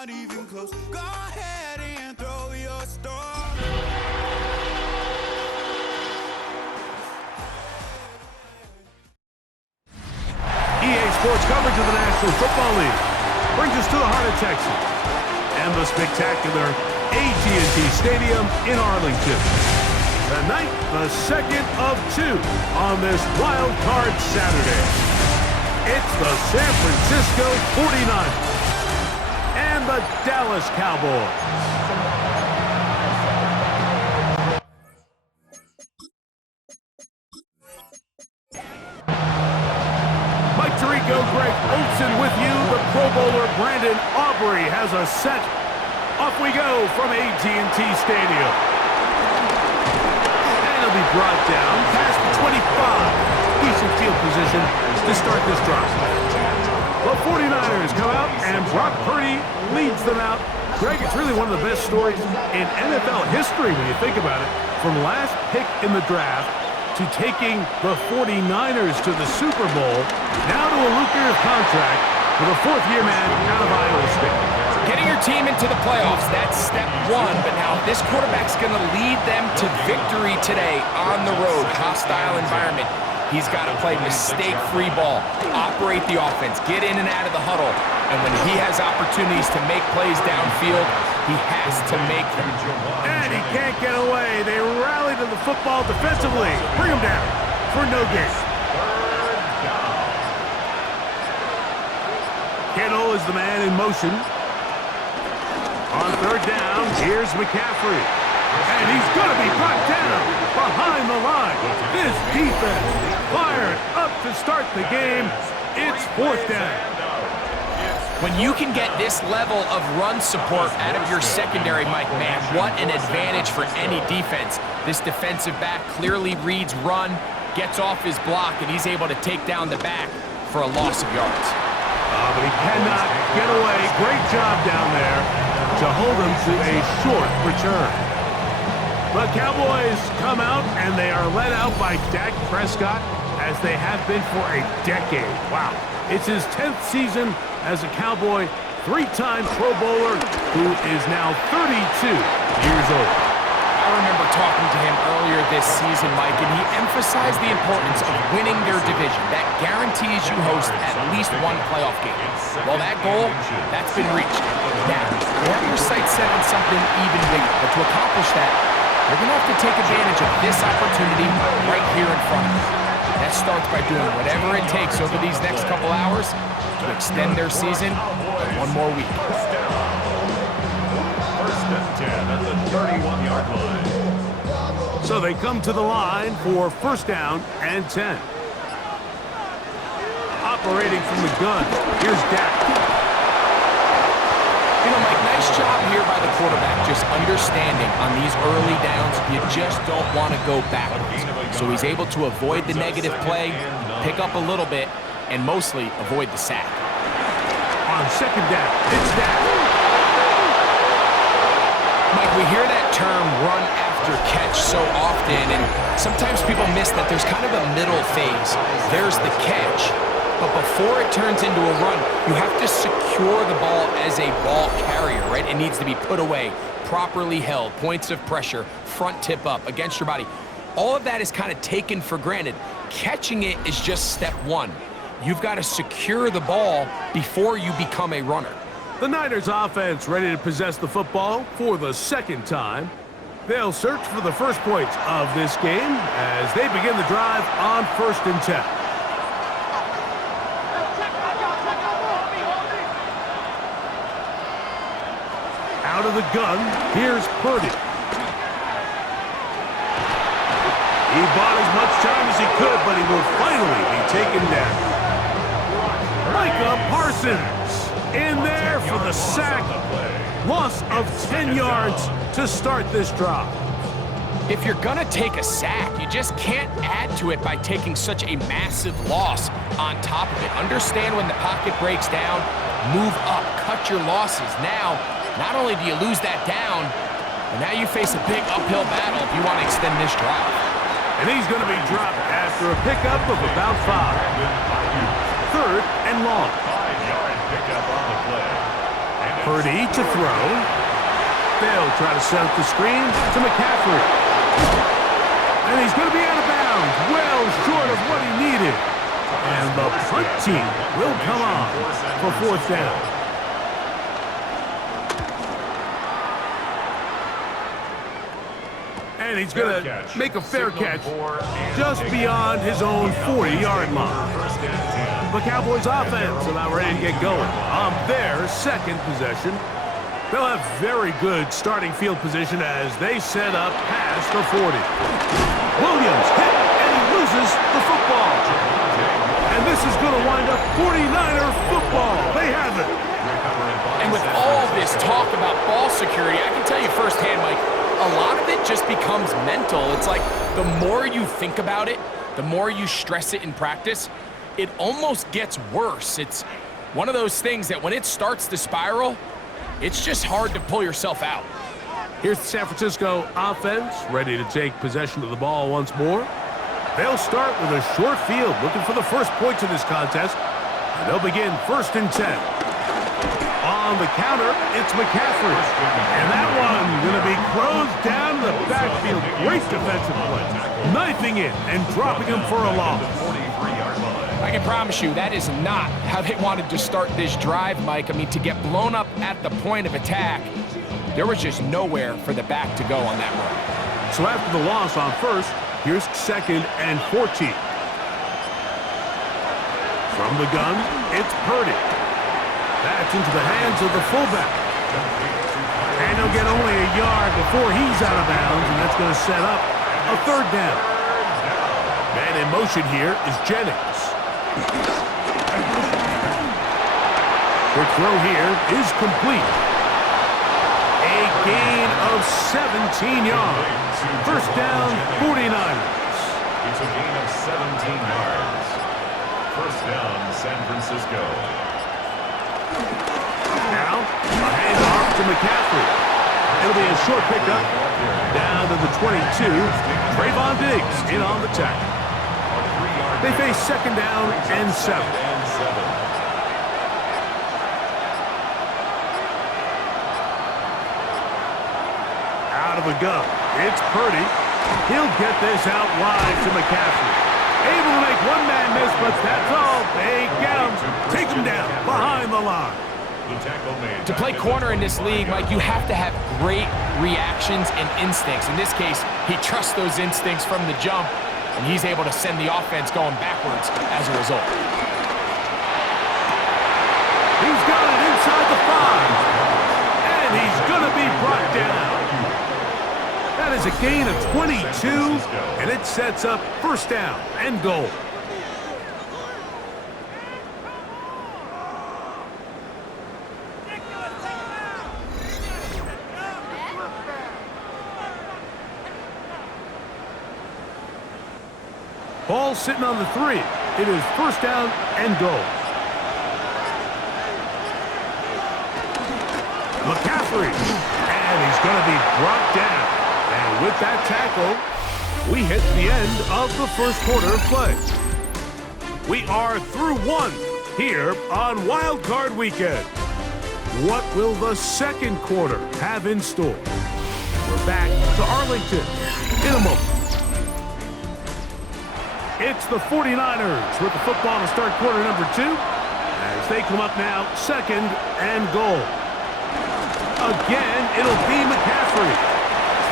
not even close. Go ahead and throw your stone. EA Sports coverage of the National Football League brings us to the heart of Texas and the spectacular AT&T Stadium in Arlington. Tonight, the second of two on this wild card Saturday. It's the San Francisco 49ers and the Dallas Cowboys. Mike Tirico, Greg Olsen with you. The Pro Bowler Brandon Aubrey has a set. Off we go from AT&T Stadium. And he'll be brought down past the 25. Decent field position to start this drive. The 49ers come out, and Brock Purdy leads them out. Greg, it's really one of the best stories in NFL history when you think about it. From last pick in the draft to taking the 49ers to the Super Bowl, now to a lucrative contract for the fourth-year man out of Iowa State. Getting your team into the playoffs, that's step one. But now this quarterback's going to lead them to victory today on the road. Hostile environment. He's got to play mistake-free ball, operate the offense, get in and out of the huddle. And when he has opportunities to make plays downfield, he has to make them. And he can't get away. They rally to the football defensively. Bring him down for no gain. Kittle is the man in motion. On third down, here's McCaffrey. And he's going to be brought down behind the line. This defense fired up to start the game. It's fourth down. When you can get this level of run support out of your secondary, Mike, man, what an advantage for any defense. This defensive back clearly reads run, gets off his block, and he's able to take down the back for a loss of yards. But he cannot get away. Great job down there to hold him to a short return. The Cowboys come out, and they are led out by Dak Prescott, as they have been for a decade. Wow. It's his 10th season as a Cowboy, three-time Pro Bowler, who is now 32 years old. I remember talking to him earlier this season, Mike, and he emphasized the importance of winning their division. That guarantees you host at least one playoff game. Well, that goal, that's been reached. Now, they have their sights set on something even bigger, but to accomplish that, they're going to have to take advantage of this opportunity right here in front of them. That starts by doing whatever it takes over these next couple hours to extend their season by one more week. First and 10 at the 31-yard line. So they come to the line for first down and 10. Operating from the gun, here's Dak. You know, Mike, nice job here by the quarterback, just understanding on these early downs, you just don't want to go backwards. So he's able to avoid the negative play, pick up a little bit, and mostly avoid the sack. On second down, it's Dak. Mike, we hear that term run after catch so often, and sometimes people miss that there's kind of a middle phase. There's the catch. But before it turns into a run, you have to secure the ball as a ball carrier, right? It needs to be put away, properly held, points of pressure, front tip up against your body. All of that is kind of taken for granted. Catching it is just step one. You've got to secure the ball before you become a runner. The Niners offense ready to possess the football for the second time. They'll search for the first points of this game as they begin the drive on first and 10. Out of the gun, here's Purdy. He bought as much time as he could, but he will finally be taken down. Micah Parsons in there for the sack. Loss of 10 yards to start this drive. If you're going to take a sack, you just can't add to it by taking such a massive loss on top of it. Understand when the pocket breaks down, move up, cut your losses. Now, not only do you lose that down, but now you face a big uphill battle if you want to extend this drive. And he's going to be dropped after a pickup of about 5. Third and long. 5-yard pickup on the play. And Purdy to throw. They'll try to set up the screen to McCaffrey. And he's going to be out of bounds, well short of what he needed. And the punt team will come on for fourth down. And he's going to make a fair catch just beyond his own 40-yard line. The Cowboys offense are now ready to get going on their second possession. They'll have very good starting field position as they set up pass for 40. Williams hit, and he loses the football. And this is going to wind up 49er football. They have it. And with all this talk about ball security, I can tell you firsthand, Mike, a lot of it just becomes mental. It's like the more you think about it, the more you stress it in practice, it almost gets worse. It's one of those things that when it starts to spiral, it's just hard to pull yourself out. Here's the San Francisco offense, ready to take possession of the ball once more. They'll start with a short field, looking for the first points in this contest. And they'll begin 1st and 10. On the counter, it's McCaffrey. And that one going to be closed down in the backfield. Great defensive play. Knifing it and dropping him for a loss. I can promise you that is not how they wanted to start this drive, Mike. I mean, to get blown up at the point of attack, there was just nowhere for the back to go on that run. So after the loss on first, here's 2nd and 14. From the gun, it's Purdy. That's into the hands of the fullback. And he'll get only a yard before he's out of bounds, and that's going to set up a 3rd down. Man in motion here is Jennings. Quick throw here is complete. A gain of 17 yards. 1st down, 49ers. It's a gain of 17 yards. 1st down, San Francisco. Now, a handoff to McCaffrey. It'll be a short pickup down to the 22. Trayvon Diggs in on the tackle. They face 2nd down and 7. Out of the gun, it's Purdy. He'll get this out wide to McCaffrey. Able to make one man miss, but that's all. They get him. Take him down behind the line. To play corner in this league, Mike, you have to have great reactions and instincts. In this case, he trusts those instincts from the jump, and he's able to send the offense going backwards as a result. He's got it inside the 5, and he's going to be brought down. That is a gain of 22, and it sets up 1st down and goal. Ball sitting on the 3. It is 1st down and goal. McCaffrey, and he's going to be brought down. And with that tackle, we hit the end of the 1st quarter of play. We are through 1 here on Wild Card Weekend. What will the 2nd quarter have in store? We're back to Arlington in a moment. It's the 49ers with the football to start quarter number 2 as they come up now 2nd and goal. Again, it'll be McCaffrey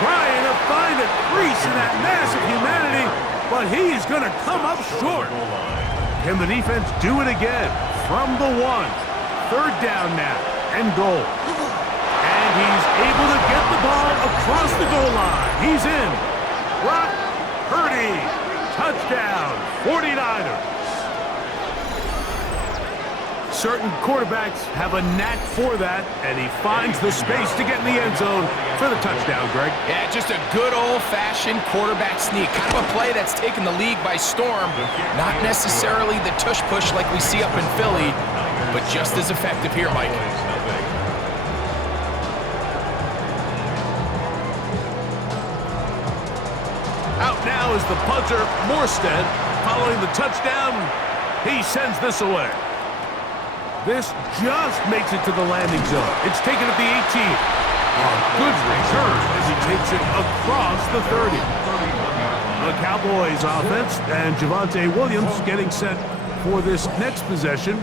trying to find a crease in that mass of humanity, but he is going to come up short. Can the defense do it again from the 1? 3rd down now and goal. And he's able to get the ball across the goal line. He's in. Brock Purdy. Touchdown, 49ers. Certain quarterbacks have a knack for that, and he finds the space to get in the end zone for the touchdown, Greg. Yeah, just a good old-fashioned quarterback sneak. Kind of a play that's taken the league by storm. Not necessarily the tush-push like we see up in Philly, but just as effective here, Mike. Out now is the punter, Morstead. Following the touchdown, he sends this away. This just makes it to the landing zone. It's taken at the 18. A good return as he takes it across the 30. The Cowboys offense and Javonte Williams getting set for this next possession.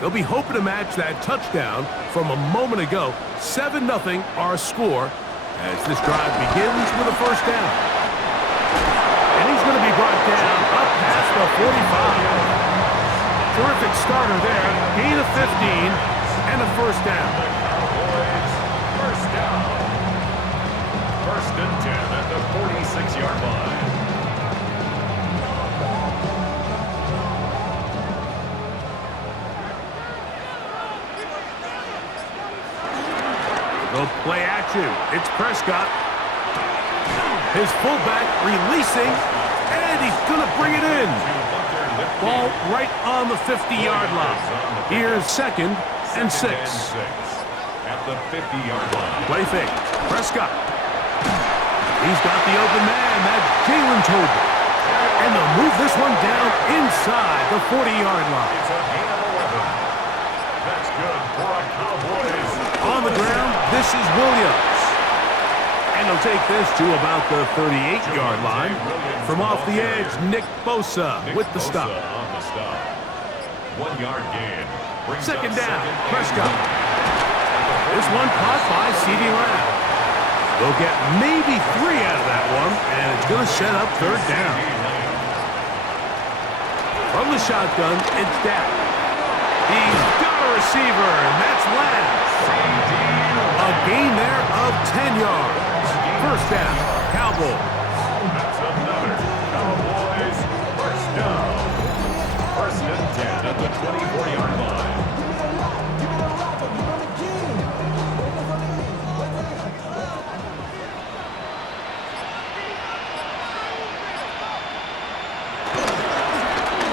They'll be hoping to match that touchdown from a moment ago. 7-0 our score as this drive begins with a first down. And he's going to be brought down up past the 45. Terrific starter there. Gain of 15 and a first down. Cowboys, first down. First and 10 at the 46-yard line. They'll play action. It's Prescott. His fullback releasing, and he's going to bring it in. Ball right on the 50-yard line. Here's 2nd and 6. At the 50-yard line. Play fake. Prescott. He's got the open man. That's Jalen Tolbert. And they'll move this one down inside the 40-yard line. It's a gain of 11. That's good for a Cowboys. On the ground, this is Williams. And he'll take this to about the 38-yard line. From off the edge, Nick Bosa with the stop. On the stop. 1-yard gain. Brings Second up down, second and Prescott. 1. This one caught by CeeDee Lamb. They'll get maybe 3 out of that one, and it's going to set up 3rd down. From the shotgun, it's Dak. He's got a receiver, and that's Lamb. A gain there of 10 yards. First down, Cowboys. That's another Cowboys first down. First and 10 at the 24-yard line.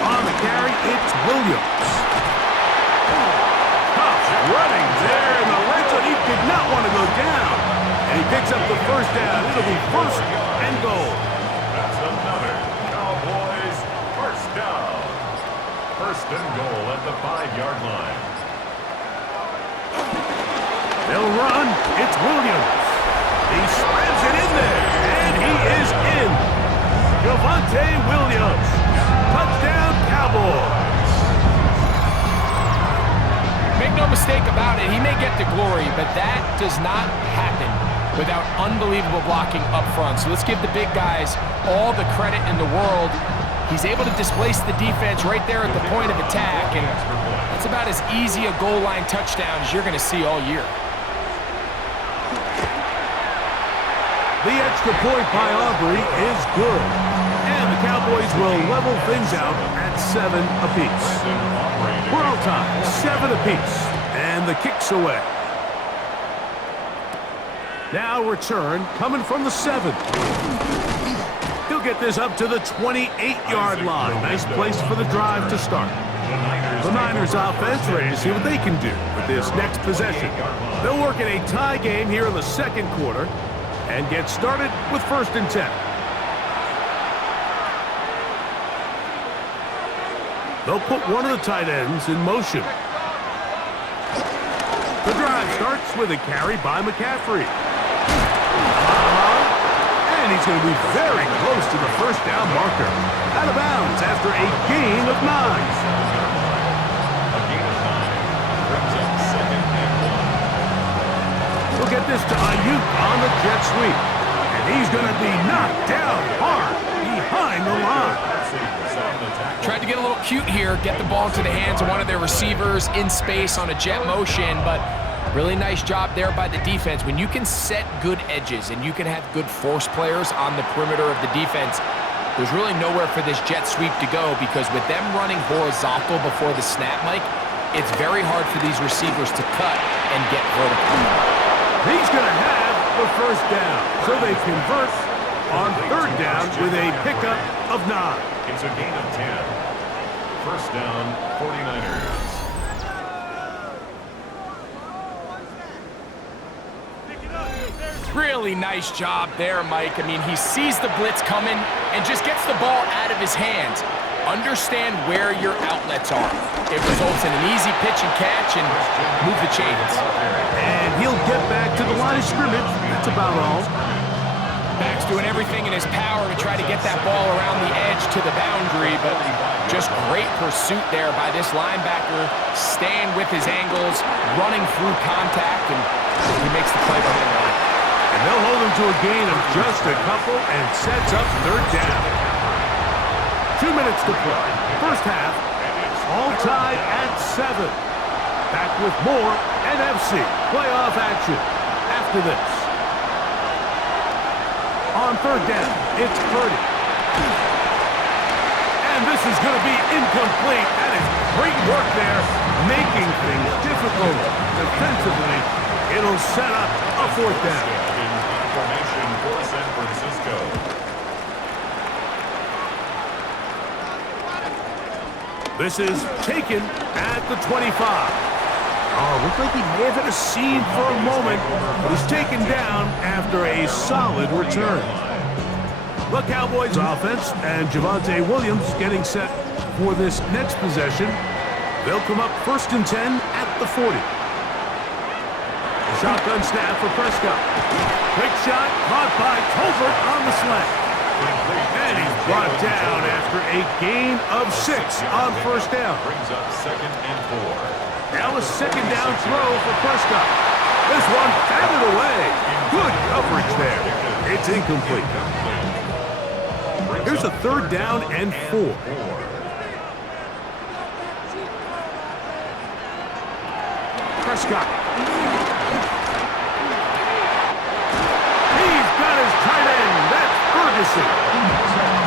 On the carry, it's Williams. Tough running there in the red zone. He did not want to go down. And he picks up the first down. It'll be 1st and goal. That's another Cowboys first down. First and goal at the 5-yard line. They'll run. It's Williams. He slams it in there. And he is in. Javonte Williams. Touchdown, Cowboys. Make no mistake about it, he may get the glory, but that does not happen without unbelievable blocking up front. So let's give the big guys all the credit in the world. He's able to displace the defense right there at the point of attack, and that's about as easy a goal line touchdown as you're going to see all year. The extra point by Aubrey is good. And the Cowboys will level things out at 7 apiece. We're all time, 7 apiece. And the kick's away. Now return coming from the 7. He'll get this up to the 28-yard line. Nice place for the drive to start. The Niners offense ready to see what they can do with this next possession. They'll work in a tie game here in the 2nd quarter and get started with 1st and 10. They'll put one of the tight ends in motion. The drive starts with a carry by McCaffrey. And he's going to be very close to the first down marker. Out of bounds after a gain of 9. A gain of 9 brings up 2nd and 1. We'll get this to Ayuk on the jet sweep. And he's going to be knocked down hard behind the line. Tried to get a little cute here, get the ball into the hands of one of their receivers in space on a jet motion, but really nice job there by the defense. When you can set good edges and you can have good force players on the perimeter of the defense, there's really nowhere for this jet sweep to go, because with them running horizontal before the snap, Mike, it's very hard for these receivers to cut and get vertical. He's going to have the first down, so they convert on 3rd down with a pickup of 9. It's a gain of 10. First down, 49ers. Really nice job there, Mike. I mean, he sees the blitz coming and just gets the ball out of his hands. Understand where your outlets are. It results in an easy pitch and catch and move the chains. And he'll get back to the line of scrimmage. That's about all. Max doing everything in his power to try to get that ball around the edge to the boundary, but just great pursuit there by this linebacker, staying with his angles, running through contact, and he makes the play behind the line. And they'll hold him to a gain of just a couple and sets up third down. 2 minutes to play. First half, all tied at 7. Back with more NFC playoff action after this. On third down, it's Purdy. And this is going to be incomplete. That is great work there, making things difficult defensively. It'll set up a fourth down. Formation for San Francisco. This is taken at the 25. Oh, looks like he may have had a seam for a moment, but he's taken down after a solid return. The Cowboys offense and Javonte Williams getting set for this next possession. They'll come up 1st and 10 at the 40. Shotgun snap for Prescott. Quick shot caught by Tolbert on the slant. And he's brought down after a gain of 6 on 1st down. Brings up 2nd and 4. Now a 2nd down throw for Prescott. This one batted away. Good coverage there. It's incomplete. Here's a 3rd down and 4. Prescott. He's got his tight end. That's Ferguson.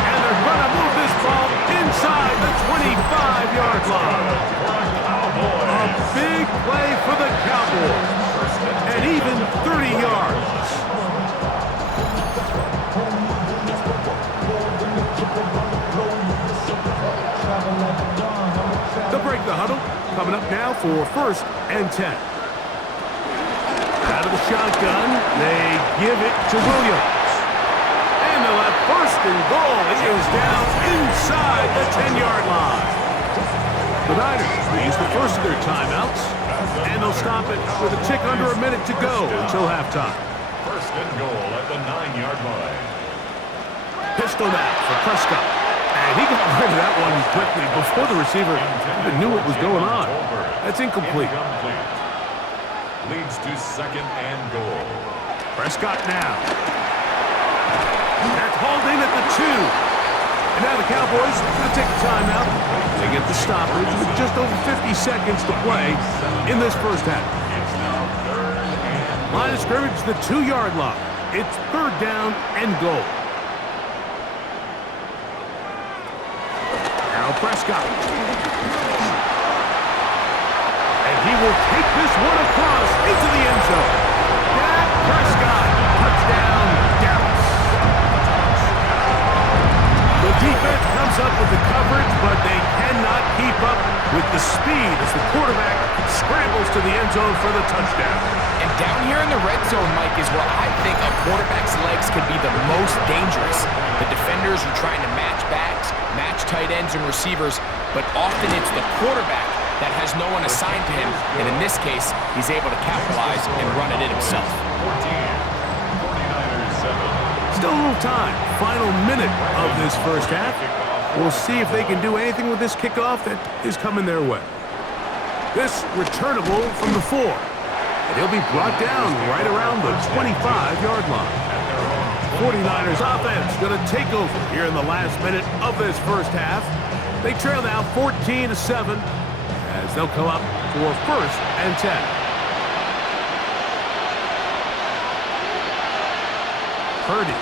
And they're going to move this ball inside the 25-yard line. A big play for the Cowboys. And even 30 yards. They'll break the huddle. Coming up now for 1st and 10. Out of the shotgun, they give it to Williams. And they'll have 1st and goal. It is down inside the 10-yard line. The Niners will use the first of their timeouts, and they'll stop it with a tick under a minute to go until halftime. 1st and goal at the 9-yard line. Pistol now for Prescott. And he got rid of that one quickly before the receiver even knew what was going on. That's incomplete. Leads to 2nd and goal. Prescott now. That's hauled in at the 2. And now the Cowboys are going to take a timeout. They get the stoppage with just over 50 seconds to play in this first half. Line of scrimmage, the 2-yard line. It's 3rd down and goal. Now Prescott. And he will take this one across into the end zone. Dak Prescott, touchdown, Dallas. The defense comes up with the coverage, but they cannot keep up with the speed as the quarterback scrambles to the end zone for the touchdown. And down here in the red zone, Mike, is where I think a quarterback's legs could be the most dangerous. The defenders are trying to match backs, match tight ends and receivers, but often it's the quarterback that has no one assigned to him, and in this case, he's able to capitalize and run it in himself. 49ers 7. Still a little time. Final minute of this first half. We'll see if they can do anything with this kickoff that is coming their way. This returnable from the 4. And he'll be brought down right around the 25-yard line. 49ers offense going to take over here in the last minute of this first half. They trail now 14-7 as they'll come up for 1st and 10. Purdy.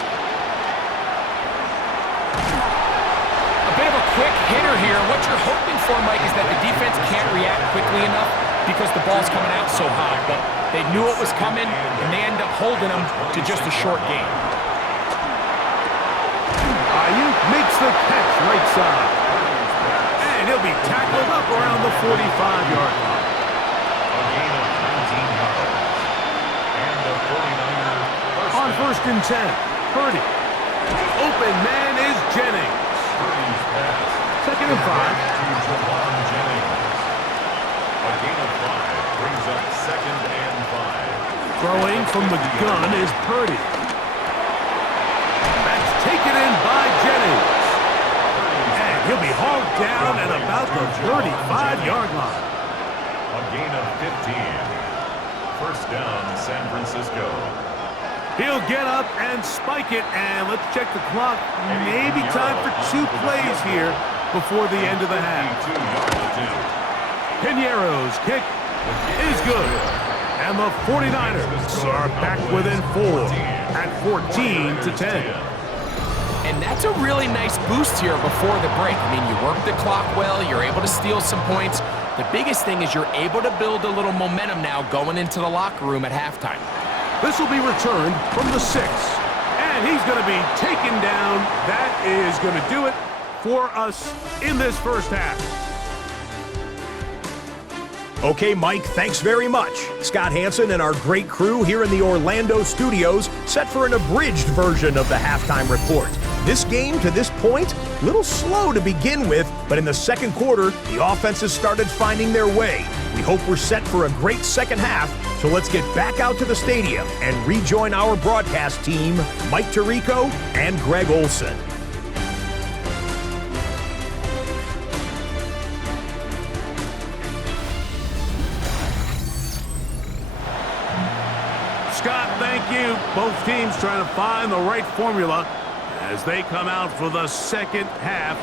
A bit of a quick hitter here. What you're hoping for, Mike, is that the defense can't react quickly enough because the ball's coming out so hot. But they knew it was coming, and they end up holding them to just a short gain. Ayuk makes the catch right side. And he'll be tackled up around the 45-yard line. A gain of 19 yards. And the 49ers On 1st and 10, Purdy. Open man is Jennings. Purdy's pass. Set 2nd and 5. A gain of 5 brings up 2nd and 5. Throwing from the gun is Purdy. That's taken in by Jennings. And he'll be hauled down at about the 35-yard line. A gain of 15. First down, San Francisco. He'll get up and spike it, and let's check the clock. Maybe time for 2 plays here before the end of the half. Piñeiro's kick is good, and the 49ers are back within 4 at 14-10. And that's a really nice boost here before the break. I mean, you work the clock well, you're able to steal some points. The biggest thing is you're able to build a little momentum now going into the locker room at halftime. This will be returned from the 6, and he's going to be taken down. That is going to do it for us in this first half. Okay, Mike, thanks very much. Scott Hansen and our great crew here in the Orlando studios set for an abridged version of the halftime report. This game, to this point, a little slow to begin with, but in the second quarter, the offenses started finding their way. We hope we're set for a great second half, so let's get back out to the stadium and rejoin our broadcast team, Mike Tirico and Greg Olson. Scott, thank you. Both teams trying to find the right formula as they come out for the second half.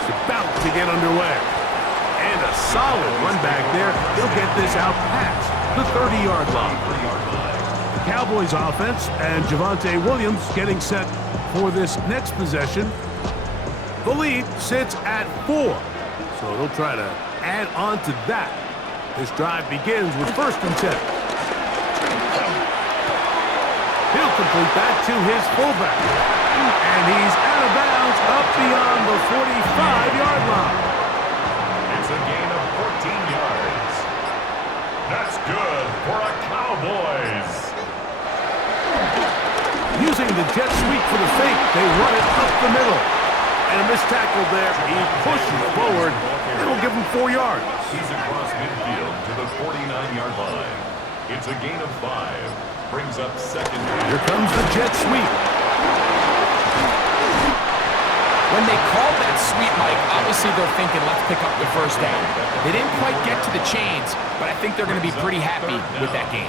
It's about to get underway. And a solid run back there. He'll get this out past the 30-yard line. The Cowboys offense and Javonte Williams getting set for this next possession. The lead sits at 4, so they'll try to add on to that. This drive begins with 1st and 10. He'll complete that to his fullback. And he's out of bounds up beyond the 45-yard line. It's a gain of 14 yards. That's good for a Cowboys. Using the jet sweep for the fake, they run it up the middle. And a missed tackle there. He pushes forward. It'll give him 4 yards. He's across midfield to the 49-yard line. It's a gain of 5. Brings up 2nd. Here comes the jet sweep. When they called that sweep, Mike, obviously they're thinking, let's pick up the first down. They didn't quite get to the chains, but I think they're going to be pretty happy with that game.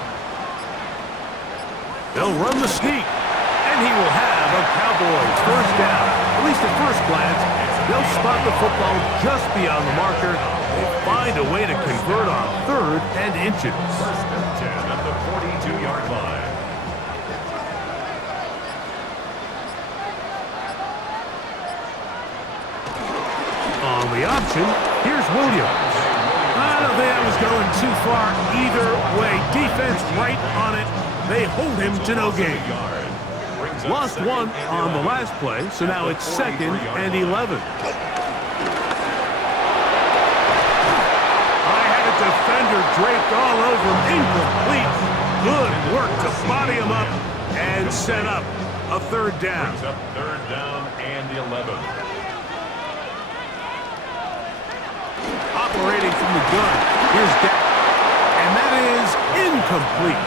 They'll run the sneak, and he will have a Cowboys first down. At least at first glance, they'll spot the football just beyond the marker. They find a way to convert on 3rd and inches. 1st and 10 at the 42-yard line. On the option, here's Williams. I don't think that was going too far either way. Defense right on it. They hold him to no gain. Lost 1 on the last play, so now it's 2nd and 11. I had a defender draped all over him. Incomplete. Good work to body him up and set up a 3rd down. Brings up 3rd down and 11. Operating from the gun. Here's Dak. And that is incomplete.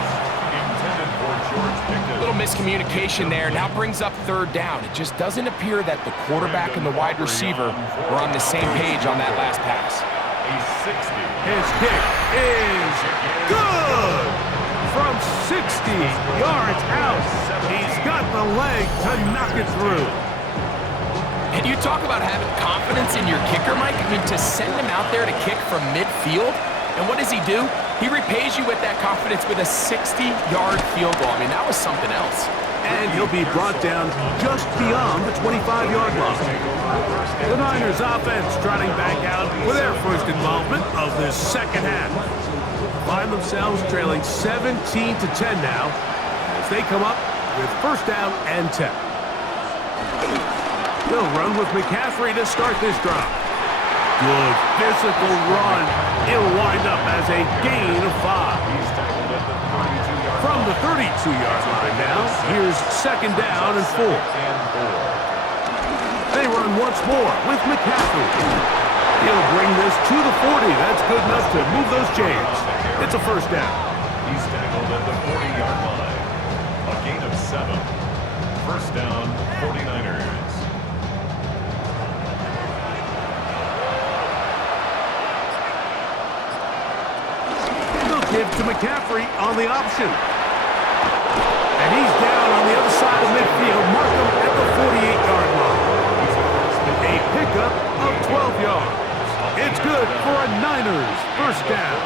Intended for George Pickens. Little miscommunication there. Now brings up 3rd down. It just doesn't appear that the quarterback and the wide receiver were on the same page on that last pass. A 60. His kick is good! From 60 yards out, he's got the leg to knock it through. And you talk about having confidence in your kicker, Mike. I mean, to send him out there to kick from midfield, and what does he do? He repays you with that confidence with a 60-yard field goal. I mean, that was something else. And he'll be brought down just beyond the 25-yard line. The Niners offense trotting back out with their first involvement of this second half. Find themselves trailing 17-10 now as they come up with 1st down and 10. They'll run with McCaffrey to start this drive. Good physical run. It'll wind up as a gain of 5. From the 32-yard line now, here's 2nd down and 4. They They run once more with McCaffrey. He'll bring this to the 40. That's good enough to move those chains. It's a first down. He's tackled at the 40-yard line. A gain of 7. First down, 49ers. They'll give to McCaffrey on the option. And he's down on the other side of midfield. Mark him at the 48-yard line. A pickup of 12 yards. It's good for a Niners first down.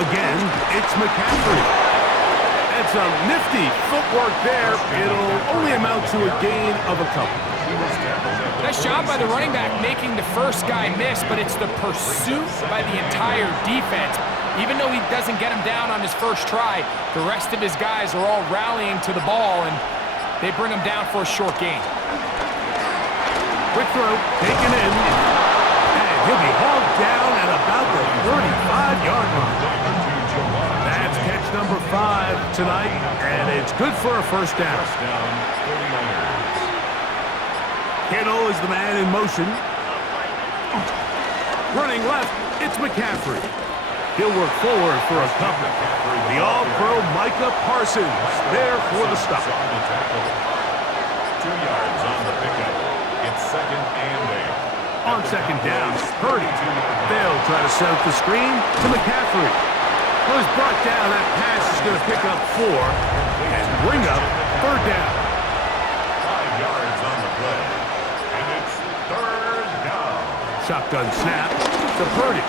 Again, it's McCaffrey. That's a nifty footwork there. It'll only amount to a gain of a couple. Nice job by the running back making the first guy miss, but it's the pursuit by the entire defense. Even though he doesn't get him down on his first try, the rest of his guys are all rallying to the ball, and they bring him down for a short gain. Quick throw, taken in, and he'll be hauled down at about the 35-yard line. That's catch number 5 tonight, and it's good for a first down. Kittle is the man in motion. Running left, it's McCaffrey. He'll work forward for a couple. The All-Pro Micah Parsons there for the stop. 2 yards on the pickup. It's second and 8. On second down, Purdy. They'll try to set up the screen to McCaffrey. Was brought down. That pass is going to pick up 4 and bring up third down. 5 yards on the play. And it's third down. Shotgun snap to Purdy.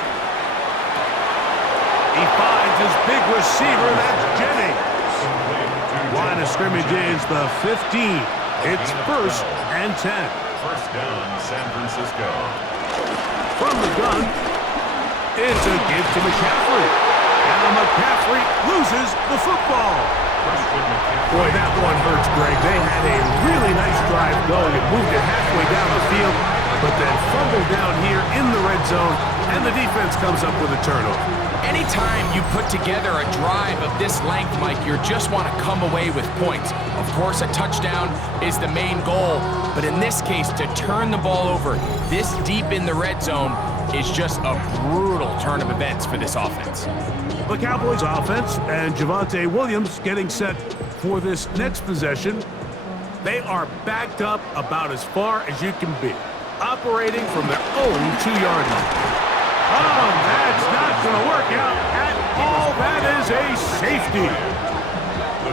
He finds his big receiver. That's Jennings. Line of scrimmage is the 15. It's first and 10. First down, San Francisco. From the gun, it's a give to McCaffrey. Now McCaffrey loses the football. Boy, that one hurts, Greg. They had a really nice drive going and moved it halfway down the field, but then fumbled down here in the red zone, and the defense comes up with a turnover. Anytime you put together a drive of this length, Mike, you just want to come away with points. Of course, a touchdown is the main goal, but in this case, to turn the ball over this deep in the red zone is just a brutal turn of events for this offense. The Cowboys offense and Javonte Williams getting set for this next possession. They are backed up about as far as you can be, operating from their own 2-yard line. Oh, that's not going to work out at all. That is a safety.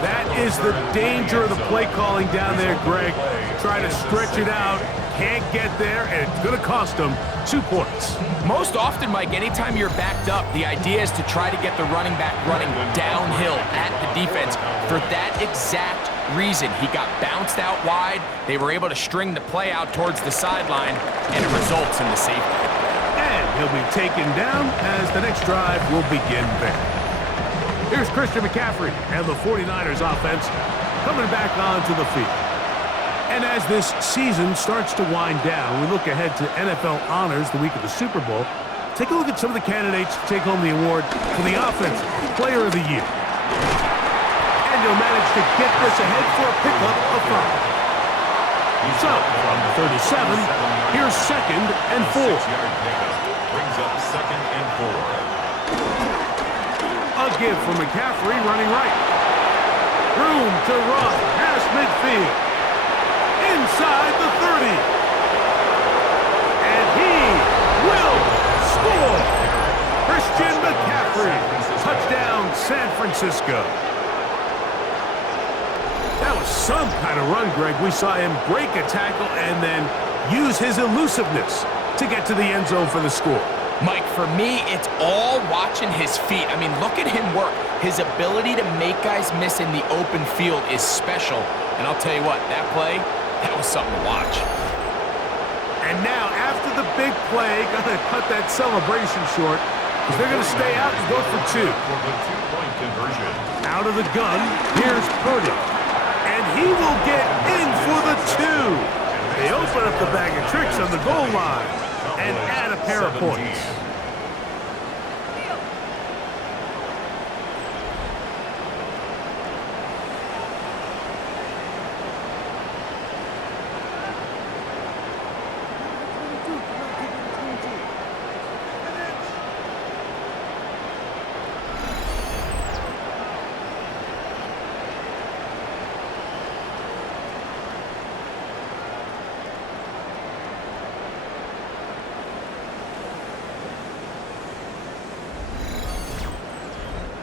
That is the danger of the play calling down there, Greg. Try to stretch it out, can't get there, and it's going to cost them 2 points. Most often, Mike, anytime you're backed up, the idea is to try to get the running back running downhill at the defense. For that exact reason, he got bounced out wide. They were able to string the play out towards the sideline, and it results in the safety. And he'll be taken down as the next drive will begin there. Here's Christian McCaffrey and the 49ers offense coming back onto the field. And as this season starts to wind down, we look ahead to NFL honors the week of the Super Bowl. Take a look at some of the candidates to take home the award for the Offensive Player of the Year. And he'll manage to get this ahead for a pickup of 5. So, from 37, here's second and 4. 6-yard pickup brings up second and 4. A give for McCaffrey running right. Room to run past midfield. Inside the 30. And he will score. Christian McCaffrey. Touchdown, San Francisco. That was some kind of run, Greg. We saw him break a tackle and then use his elusiveness to get to the end zone for the score. Mike, for me, it's all watching his feet. I mean, look at him work. His ability to make guys miss in the open field is special. And I'll tell you what, that play, that was something to watch. And now, after the big play, gonna cut that celebration short, because they're gonna stay out and go for 2. For the 2-point conversion. Out of the gun, here's Purdy. And he will get in for the 2. They open up the bag of tricks on the goal line and add a pair of points.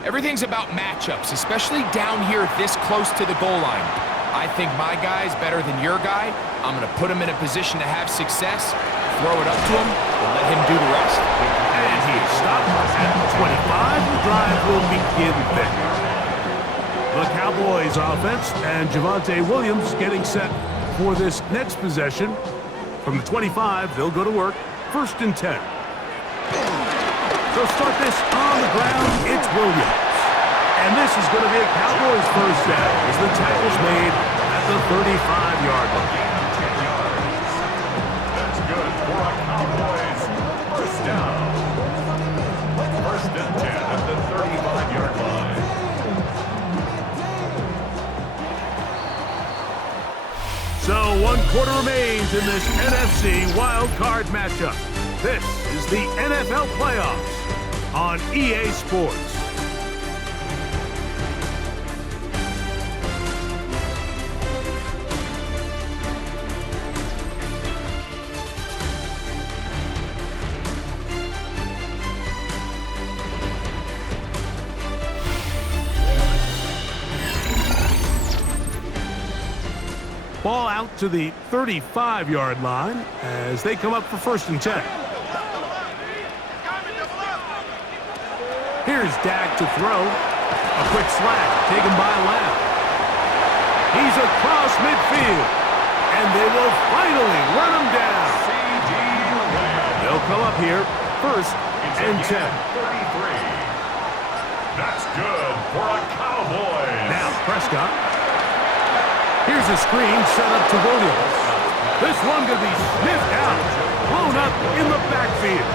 Everything's about matchups, especially down here this close to the goal line. I think my guy's better than your guy. I'm going to put him in a position to have success, throw it up to him, and let him do the rest. And he is stopped at the 25. The drive will begin there. The Cowboys offense and Javonte Williams getting set for this next possession. From the 25, they'll go to work. 1st and 10. They'll start this on the ground. It's Williams. And this is going to be a Cowboys first down as the tackle's made at the 35-yard line. That's good for a Cowboys first down. 1st and 10 at the 35-yard line. So 1 quarter remains in this NFC wild card matchup. This is the NFL playoffs on EA Sports. Ball out to the 35-yard line as they come up for 1st and 10. Here's Dak to throw. A quick slant taken by Lamb. He's across midfield, and they will finally run him down. They'll come up here 1st and 10. 33. That's good for a Cowboys. Now Prescott. Here's a screen set up to Williams. This one going to be sniffed out, blown up in the backfield.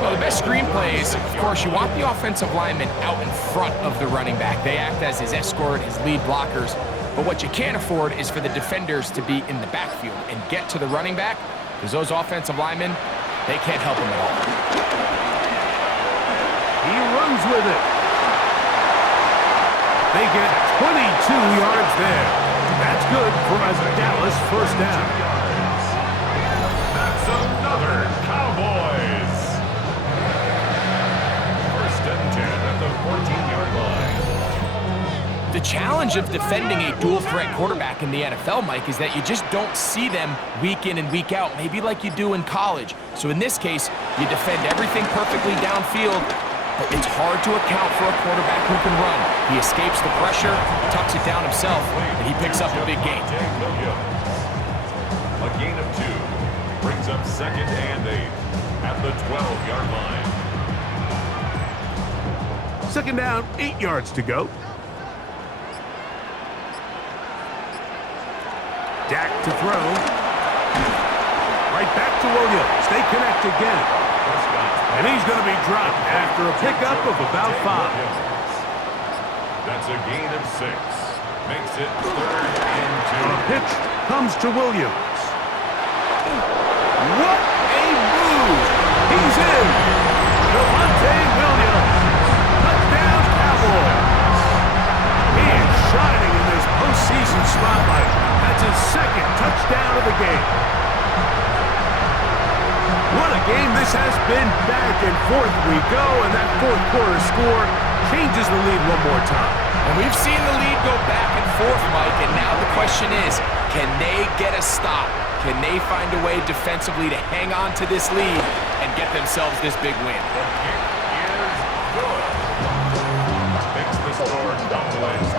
Well, the best screenplay is, of course, you want the offensive lineman out in front of the running back. They act as his escort, his lead blockers. But what you can't afford is for the defenders to be in the backfield and get to the running back, because those offensive linemen, they can't help him at all. He runs with it. They get 22 yards there. That's good for a Dallas first down. That's another Cowboys. 1st and 10 at the 14-yard line. The challenge of defending a dual-threat quarterback in the NFL, Mike, is that you just don't see them week in and week out, maybe like you do in college. So in this case, you defend everything perfectly downfield, but it's hard to account for a quarterback who can run. He escapes the pressure, tucks it down himself, and he picks up a big gain. A gain of 2 brings up 2nd and 8 at the 12-yard line. 2nd down, 8 yards to go. Dak to throw. Right back to Williams. They connect again. And he's going to be dropped after a pickup of about 5. That's a gain of 6. Makes it 3rd and 2. A pitch comes to Williams. What a move! He's in! Javonte Williams. Touchdown Cowboys. He is shining in this postseason spotlight. That's his 2nd touchdown of the game. What a game this has been. Back and forth we go, and that 4th quarter score changes the lead one more time. And we've seen the lead go back and forth, Mike, and now the question is, can they get a stop? Can they find a way defensively to hang on to this lead and get themselves this big win? The kick is good. Makes the score Cowboys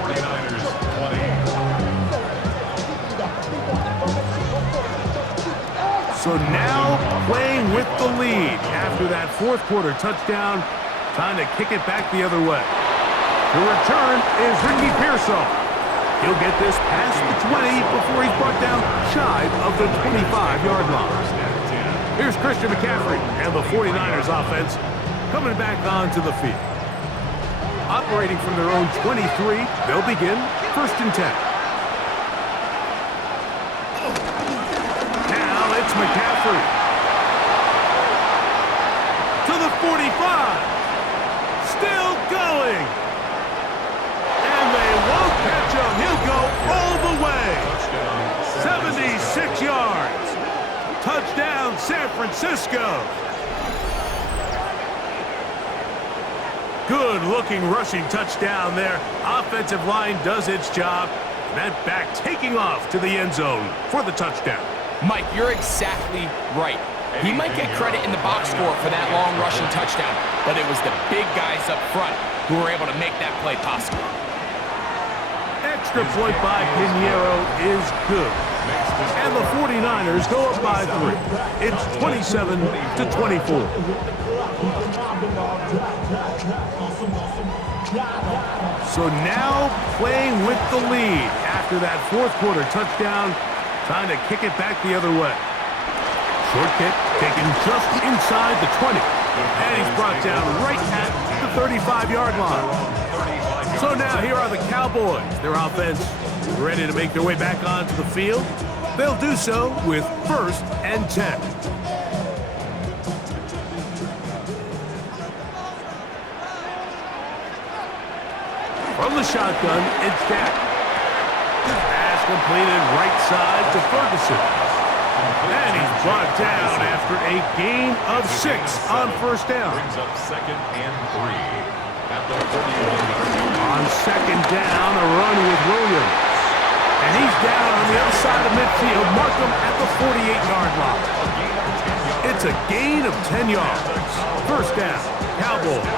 24, 49ers 20. So now playing with the lead after that 4th quarter touchdown, time to kick it back the other way. To return is Ricky Pearsall. He'll get this past the 20 before he's brought down shy of the 25-yard line. Here's Christian McCaffrey and the 49ers offense coming back onto the field. Operating from their own 23, they'll begin 1st and 10. It's McCaffrey to the 45, still going, and they won't catch him. He'll go all the way, 76 yards, touchdown San Francisco. Good-looking rushing touchdown there. Offensive line does its job. And that back taking off to the end zone for the touchdown. Mike, you're exactly right. He might get credit in the box score for that long rushing touchdown, but it was the big guys up front who were able to make that play possible. Extra point by Pinheiro is good. And the 49ers go up by 3. It's 27-24. So now playing with the lead after that fourth quarter touchdown, trying to kick it back the other way. Short kick taken just inside the 20. And he's brought down right at the 35-yard line. So now here are the Cowboys. Their offense ready to make their way back onto the field. They'll do so with 1st and 10. From the shotgun, it's Dak. Pass completed right side to Ferguson. And he's brought down after a gain of 6 on 1st down. Brings up 2nd and 3 at the 41-yard line. On 2nd down, a run with Williams. And he's down on the other side of midfield. Mark him at the 48-yard line. It's a gain of 10 yards. 1st down, Cowboys.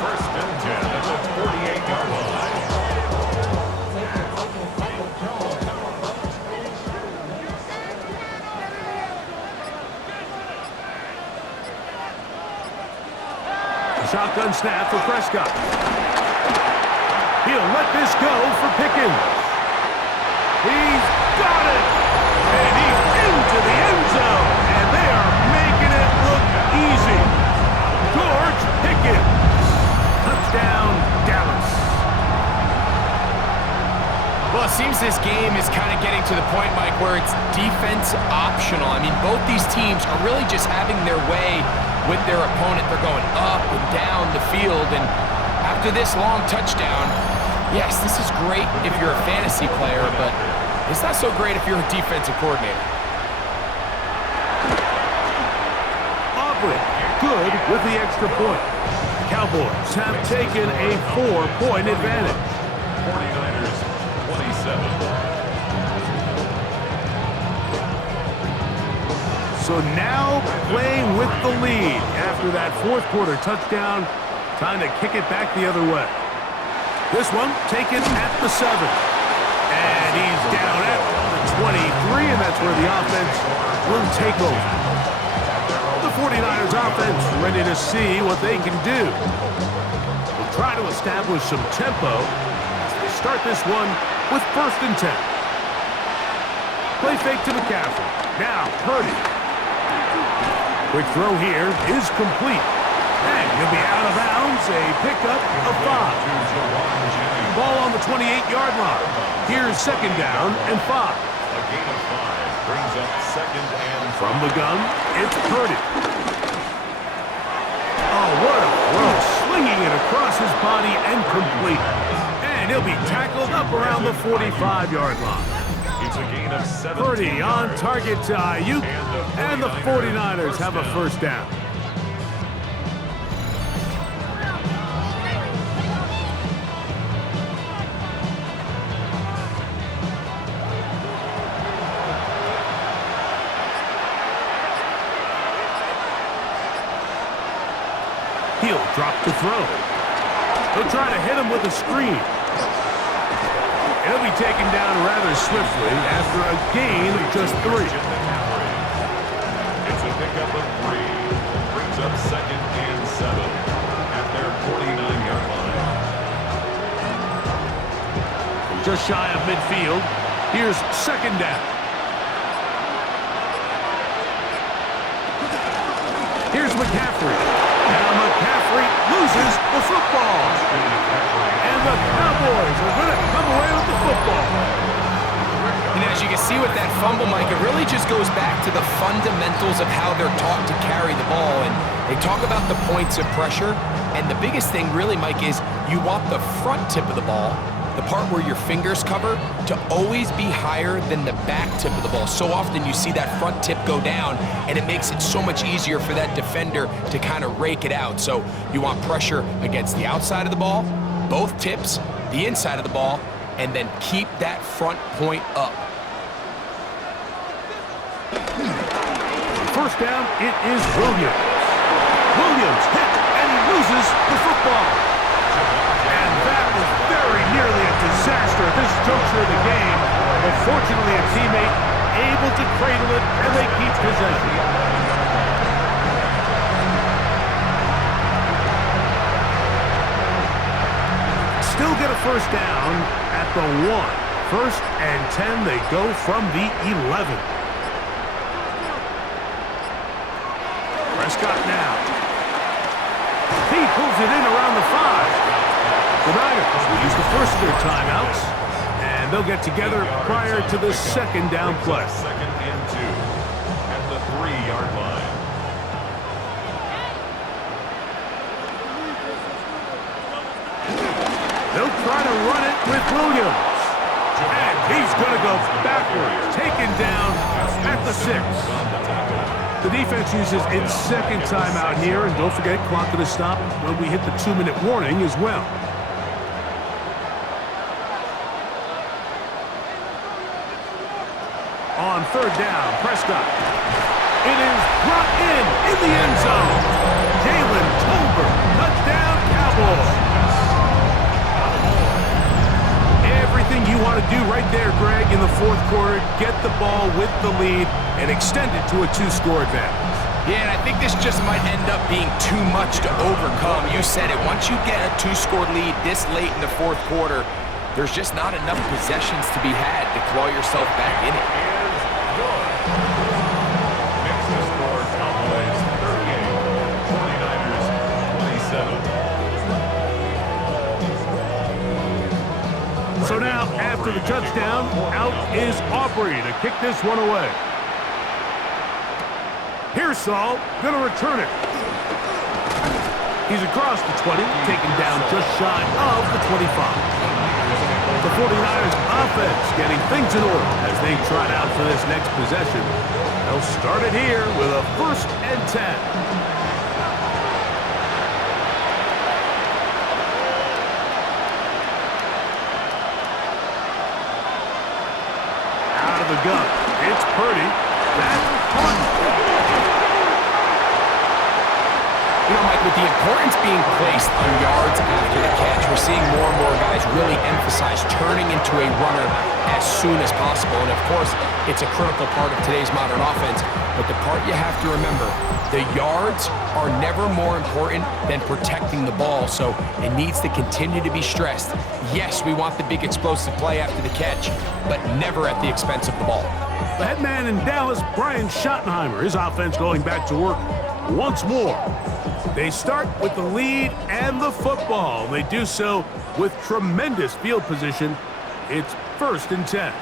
1st and 10 at the 48-yard line. Shotgun snap for Prescott. He'll let this go for Pickens. He's got it! And he's into the end zone. And they are making it look easy. George Pickens. Touchdown, Dallas. Well, it seems this game is kind of getting to the point, Mike, where it's defense optional. I mean, both these teams are really just having their way with their opponent. They're going up and down the field, and after this long touchdown, yes, this is great if you're a fantasy player, but it's not so great if you're a defensive coordinator. Aubrey, good with the extra point. The Cowboys have taken a 4-point advantage. 49ers 27. So now playing with the lead after that fourth quarter touchdown, trying to kick it back the other way. This one taken at the 7. And he's down at the 23, and that's where the offense will take over. The 49ers offense ready to see what they can do. We'll try to establish some tempo as they start this one with 1st and 10. Play fake to McCaffrey. Now Purdy. Quick throw here is complete. And he'll be out of bounds, a pickup of 5. Ball on the 28-yard line. Here's 2nd down and 5. A gain of 5 brings up 2nd and 5. From the gun, it's Purdy. Oh, what a throw. Slinging it across his body and complete. And he'll be tackled up around the 45-yard line. It's a gain of 7. Purdy on target to Ayuk, and the 49ers have a 1st down. He'll drop the throw. He'll try to hit him with a screen. He'll be taken down rather swiftly after a gain of just 3. It's a pickup of 3. Brings up 2nd and 7 at their 49-yard line. Just shy of midfield. Here's 2nd down. Here's McCaffrey. Now McCaffrey loses the football. And the Cowboys are going to come away with the football. And as you can see with that fumble, Mike, it really just goes back to the fundamentals of how they're taught to carry the ball. And they talk about the points of pressure. And the biggest thing really, Mike, is you want the front tip of the ball the part where your fingers cover, to always be higher than the back tip of the ball. So often you see that front tip go down, and it makes it so much easier for that defender to kind of rake it out. So you want pressure against the outside of the ball, both tips, the inside of the ball, and then keep that front point up. First down, it is Williams. Williams hit, and he loses the football. And that was very nearly a disaster at this juncture of the game. But fortunately, a teammate able to cradle it, and they keep possession. Still get a first down at the 1. First and 10, they go from the 11. Prescott now. He pulls it in around the 5. The Niners will use the first of their timeouts, and they'll get together prior to the second down play. Second and 2 at the 3-yard line. They'll try to run it with Williams. And he's going to go backwards, taken down at the 6. The defense uses its second timeout here, and don't forget, clock going to stop when we hit the 2-minute warning as well. On third down, Prescott. It is brought in the end zone. Jalen Tolbert, touchdown, Cowboys. Everything you want to do right there, Greg, in the fourth quarter, get the ball with the lead and extend it to a 2-score advantage. Yeah, and I think this just might end up being too much to overcome. You said it. Once you get a 2-score lead this late in the fourth quarter, there's just not enough possessions to be had to claw yourself back in it. Makes the score Cowboys 38, 49ers 27. So now, after the touchdown, out is Aubrey to kick this one away. Here's Saul, gonna return it. He's across the 20, taken down just shy of the 25. The 49ers offense getting things in order as they trot out for this next possession. They'll start it here with a 1st and 10. Out of the gun, it's Purdy. That's Hunt. You know, Mike, with the importance being placed on yards after the catch, we're seeing more and more guys really emphasize turning into a runner as soon as possible. And, of course, it's a critical part of today's modern offense. But the part you have to remember, the yards are never more important than protecting the ball. So it needs to continue to be stressed. Yes, we want the big explosive play after the catch, but never at the expense of the ball. The head man in Dallas, Brian Schottenheimer, his offense going back to work once more. They start with the lead and the football. They do so with tremendous field position. It's 1st and 10.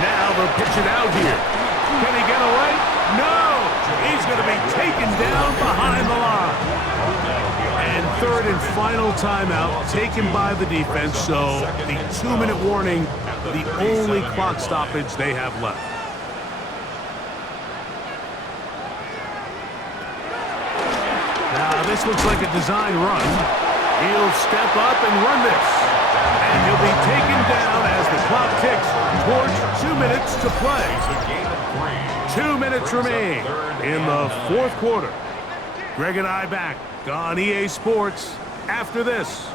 Now they'll pitch it out here. Can he get away? No! He's going to be taken down behind the line. And 3rd and final timeout taken by the defense, so the 2-minute warning, the only clock stoppage they have left. Now this looks like a design run. He'll step up and run this. And he'll be taken down as the clock ticks towards 2 minutes to play. 2 minutes remain in the fourth quarter. Greg and I back on EA Sports. After this,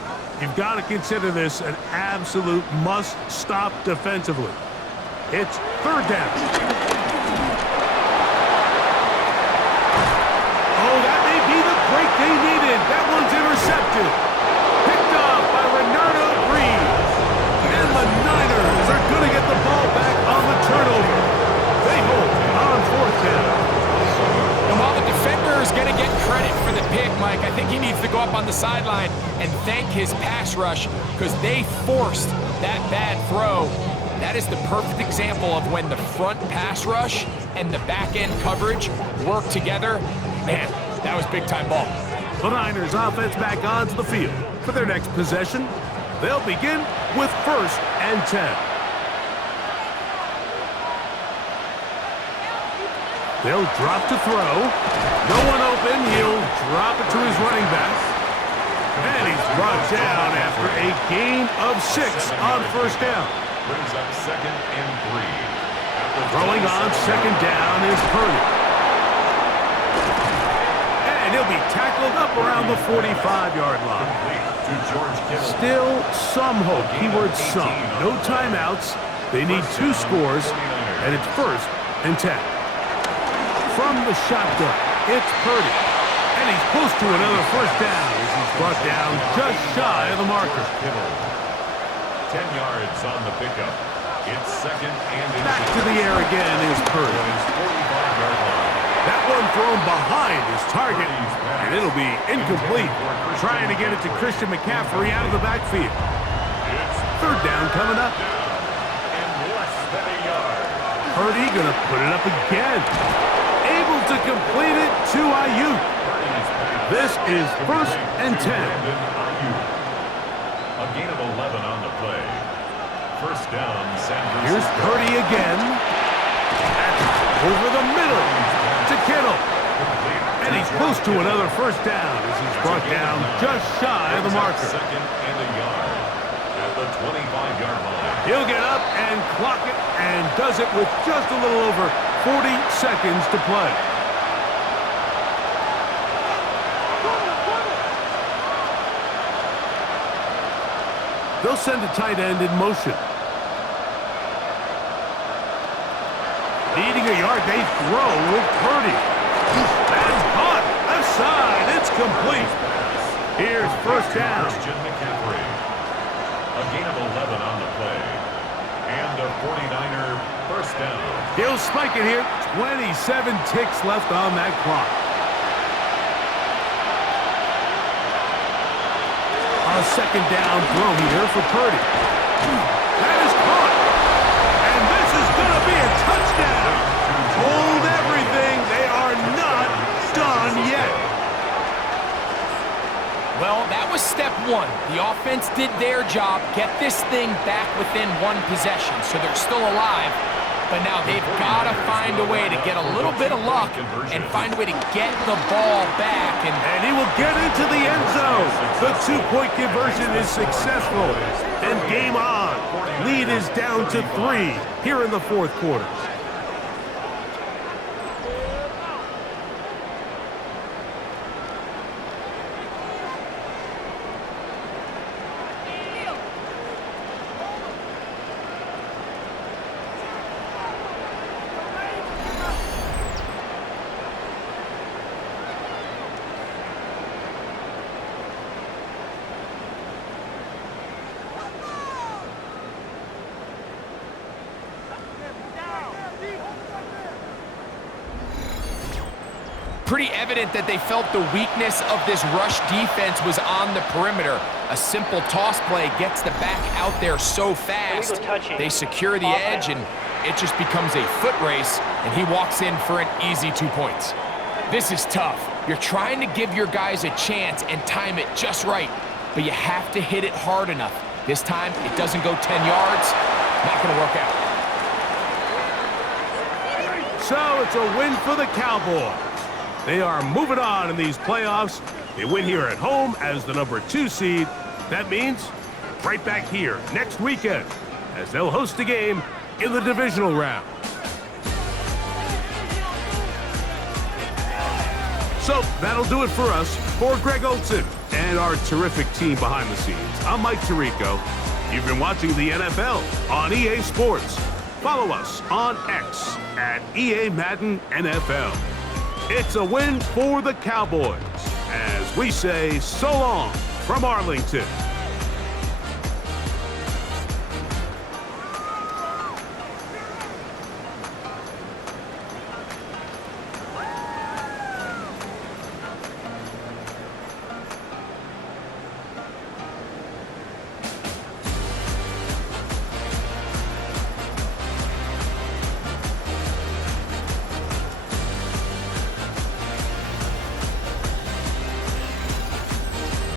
you've got to consider this an absolute must-stop defensively. It's 3rd down. Oh, that may be the break they needed. That one's intercepted. Picked off by Renardo Green. And the Niners are going to get the ball back on the turnover. They hold on 4th down. And while the defender is going to get credit for the pick, Mike, I think he needs to go up on the sideline and thank his pass rush because they forced that bad throw. That is the perfect example of when the front pass rush and the back-end coverage work together. Man, that was big-time ball. The Niners offense back onto the field. For their next possession, they'll begin with 1st and 10. They'll drop to throw. No one open. He'll drop it to his running back. And he's brought down after a gain of 6 on 1st down. Brings up 2nd and 3. Throwing on 2nd down is Purdy. And he'll be tackled up around the 45-yard line. Still some hope. Keyword some. No timeouts. They need 2 scores, and it's 1st and 10. From the shotgun, it's Purdy. And he's close to another 1st down as he's brought down just shy of the marker. 10 yards on the pickup. It's 2nd and back to the air again is Purdy. That one thrown behind his target, and it'll be incomplete. Trying to get it to Christian McCaffrey out of the backfield. 3rd down coming up. And less than a yard. Purdy gonna put it up again. Able to complete it to Ayuk. This is 1st and 10. A gain of 11 on the play. 1st down, San Francisco. Here's Purdy again. That's over the middle to Kittle. And he's close to another 1st down as he's brought down just shy of the marker. 2nd and a yard at the 25-yard line. He'll get up and clock it and does it with just a little over 40 seconds to play. They'll send a tight end in motion. Needing a yard, they throw with Purdy. That's caught. Left side. It's complete. Here's 1st down. Christian McCaffrey. A gain of 11 on the play. And a 49er 1st down. He'll spike it here. 27 ticks left on that clock. A 2nd down throw here for Purdy. That is caught. And this is going to be a touchdown. Hold everything. They are not done yet. Well, that was step 1. The offense did their job, get this thing back within 1 possession, so they're still alive. But now they've got to find a way to get a little bit of luck and find a way to get the ball back. And he will get into the end zone. The 2-point conversion is successful. And game on. Lead is down to 3 here in the 4th quarter. Pretty evident that they felt the weakness of this rush defense was on the perimeter. A simple toss play gets the back out there so fast. They secure the edge, and it just becomes a foot race, and he walks in for an easy 2 points. This is tough. You're trying to give your guys a chance and time it just right, but you have to hit it hard enough. This time, it doesn't go 10 yards. Not going to work out. So it's a win for the Cowboys. They are moving on in these playoffs. They win here at home as the number 2 seed. That means right back here next weekend as they'll host a game in the divisional round. So that'll do it for us. For Greg Olson and our terrific team behind the scenes, I'm Mike Tirico. You've been watching the NFL on EA Sports. Follow us on X at EA Madden NFL. It's a win for the Cowboys as we say so long from Arlington.